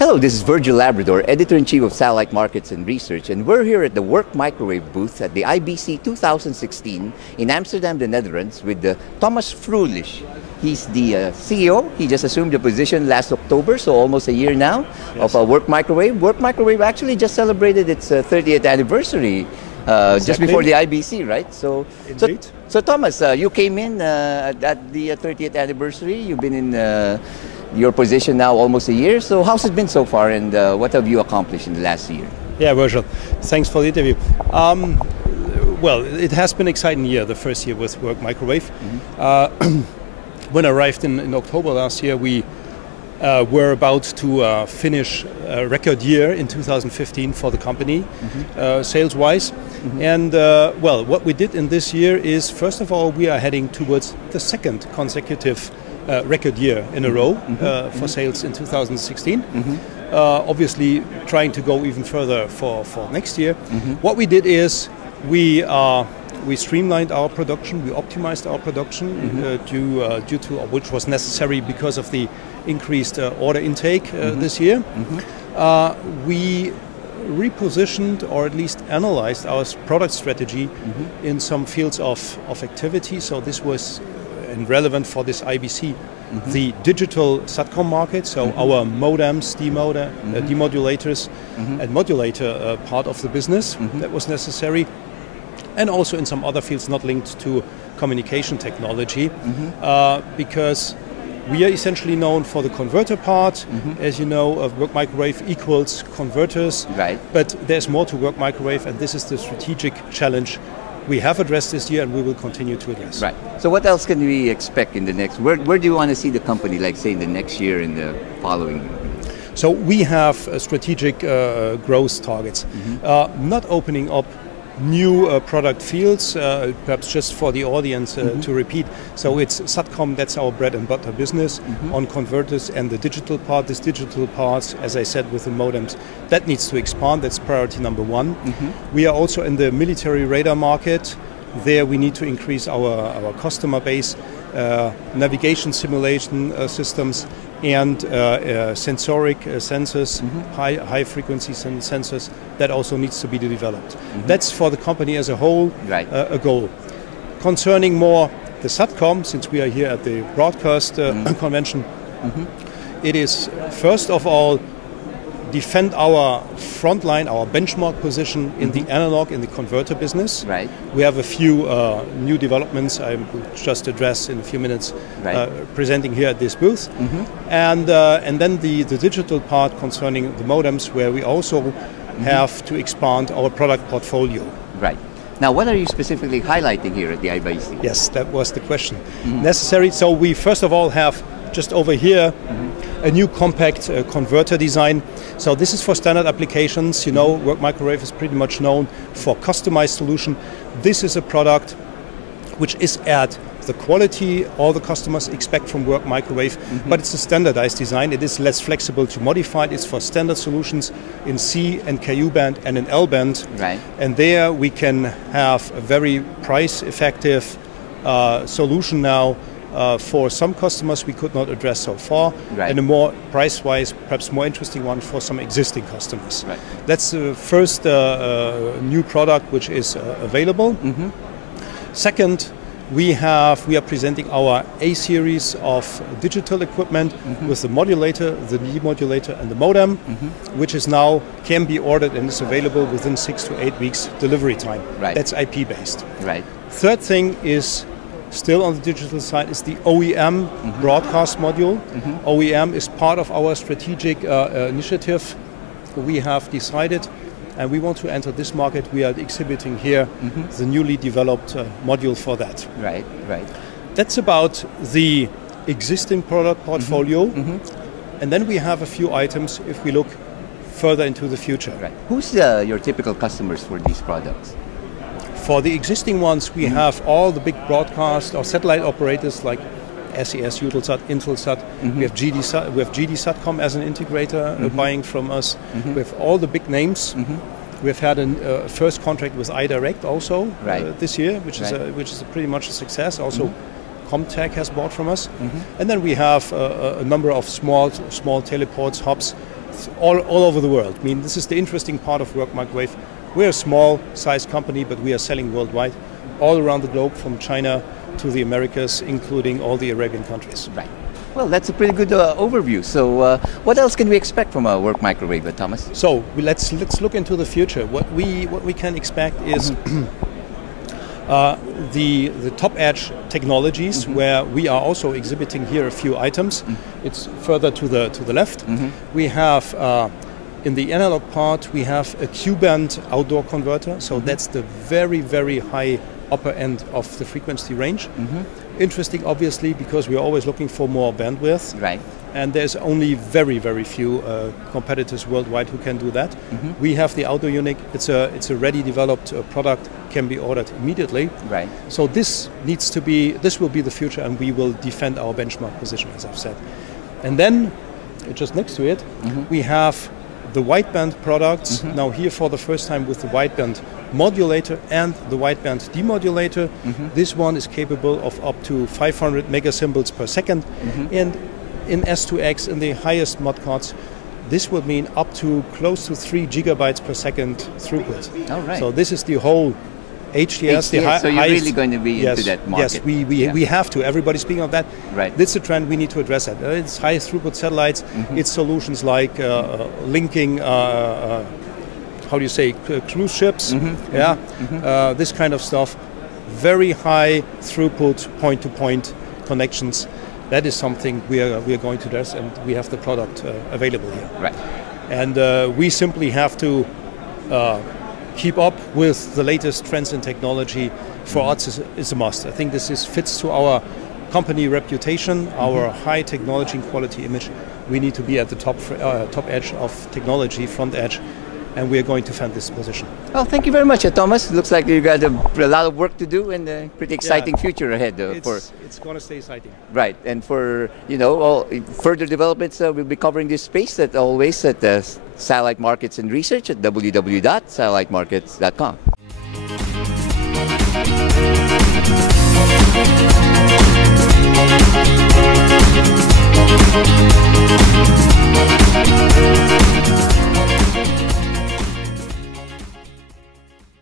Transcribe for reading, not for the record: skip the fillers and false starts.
Hello, this is Virgil Labrador, Editor-in-Chief of Satellite Markets and Research, and we're here at the Work Microwave booth at the IBC 2016 in Amsterdam, the Netherlands, with Thomas Fröhlich. He's the CEO. He just assumed the position last October, so almost a year now, of Work Microwave. Work Microwave actually just celebrated its 30th anniversary just before the IBC, right? So Thomas, you came in at the 30th anniversary. You've been in your position now almost a year. So how's it been so far, and what have you accomplished in the last year? Yeah, Virgil, thanks for the interview. Well, it has been an exciting year, the first year with Work Microwave. When I arrived in October last year, we were about to finish a record year in 2015 for the company, sales-wise. And well, what we did in this year is, first of all, we are heading towards the second consecutive record year in a row for sales in 2016. Obviously, trying to go even further for next year. What we did is we streamlined our production, we optimized our production due to which was necessary because of the increased order intake this year. We repositioned, or at least analyzed, our product strategy in some fields of activity. So this was relevant for this IBC, the digital SATCOM market, so our modems, demodulators, and modulator part of the business that was necessary, and also in some other fields not linked to communication technology, because we are essentially known for the converter part. As you know, Work Microwave equals converters, but there's more to Work Microwave, and this is the strategic challenge we have addressed this year and we will continue to address. Right. So what else can we expect in the next, where do you want to see the company, like say in the next year and the following? So we have strategic growth targets, not opening up new product fields, perhaps just for the audience to repeat. So it's SATCOM, that's our bread and butter business, on converters and the digital part. This digital part, as I said, with the modems, that needs to expand. That's priority number one. We are also in the military radar market. There we need to increase our customer base, navigation simulation systems, and sensoric sensors, high frequency sensors, that also needs to be developed. That's for the company as a whole a goal. Concerning more the SATCOM, since we are here at the broadcast convention, it is first of all defend our front line, our benchmark position in the analog, in the converter business. We have a few new developments I will just address in a few minutes, presenting here at this booth. And then the digital part concerning the modems, where we also have to expand our product portfolio. Now, what are you specifically highlighting here at the IBC? Yes, that was the question. Necessary. So we first of all have just over here a new compact converter design. So this is for standard applications. You know, Work Microwave is pretty much known for customized solution. This is a product which is at the quality all the customers expect from Work Microwave, but it's a standardized design. It is less flexible to modify. It's for standard solutions in C and KU band and in L band. And there we can have a very price effective solution now for some customers we could not address so far, and a more price-wise, perhaps more interesting one for some existing customers. That's the first new product which is available. Second, we are presenting our A series of digital equipment with the modulator, the demodulator, and the modem, which is now can be ordered and is available within 6 to 8 weeks delivery time. That's IP based. Third thing is, still on the digital side, is the OEM broadcast module. OEM is part of our strategic initiative. We have decided, and we want to enter this market. We are exhibiting here the newly developed module for that. That's about the existing product portfolio. And then we have a few items if we look further into the future. Who's your typical customers for these products? For the existing ones, we have all the big broadcast or satellite operators like SES, Eutelsat, Intelsat. We have GD Satcom as an integrator buying from us. We have all the big names. We've had a first contract with iDirect also this year, which is pretty much a success. Also Comtech has bought from us. And then we have a number of small teleports, hubs, all over the world. I mean, this is the interesting part of Work Microwave. We're a small-sized company, but we are selling worldwide, all around the globe, from China to the Americas, including all the Arabian countries. Right. Well, that's a pretty good overview. So, what else can we expect from a Work Microwave, Thomas? So let's look into the future. What we can expect is the top edge technologies, where we are also exhibiting here a few items. It's further to the left. We have in the analog part, we have a Q-band outdoor converter. So that's the very, very high upper end of the frequency range. Interesting, obviously, because we're always looking for more bandwidth. Right. And there's only very, very few competitors worldwide who can do that. We have the outdoor unit. It's a ready developed product, can be ordered immediately. Right. So this will be the future, and we will defend our benchmark position, as I've said. And then, just next to it, we have the wideband products. Now here for the first time with the wideband modulator and the wideband demodulator. This one is capable of up to 500 megasymbols per second. And in S2X, in the highest mod cards, this would mean up to close to 3 gigabytes per second throughput. All right. So this is the whole HDS, the so you're really going to be into that market. Yes, we have to. Everybody's speaking of that. Right. This is a trend we need to address. That it's high throughput satellites. It's solutions like linking, how do you say, cruise ships. This kind of stuff. Very high throughput point-to-point connections. That is something we are going to address, and we have the product available here. Right. And we simply have to keep up with the latest trends in technology. For us is a must. I think this fits to our company reputation, our high technology and quality image. We need to be at the top edge of technology, front edge, and we are going to defend this position. Well, thank you very much, Thomas. It looks like you got a lot of work to do and a pretty exciting future ahead. It's going to stay exciting. Right, and for all further developments, we'll be covering this space always at Satellite Markets and Research at www.satellitemarkets.com.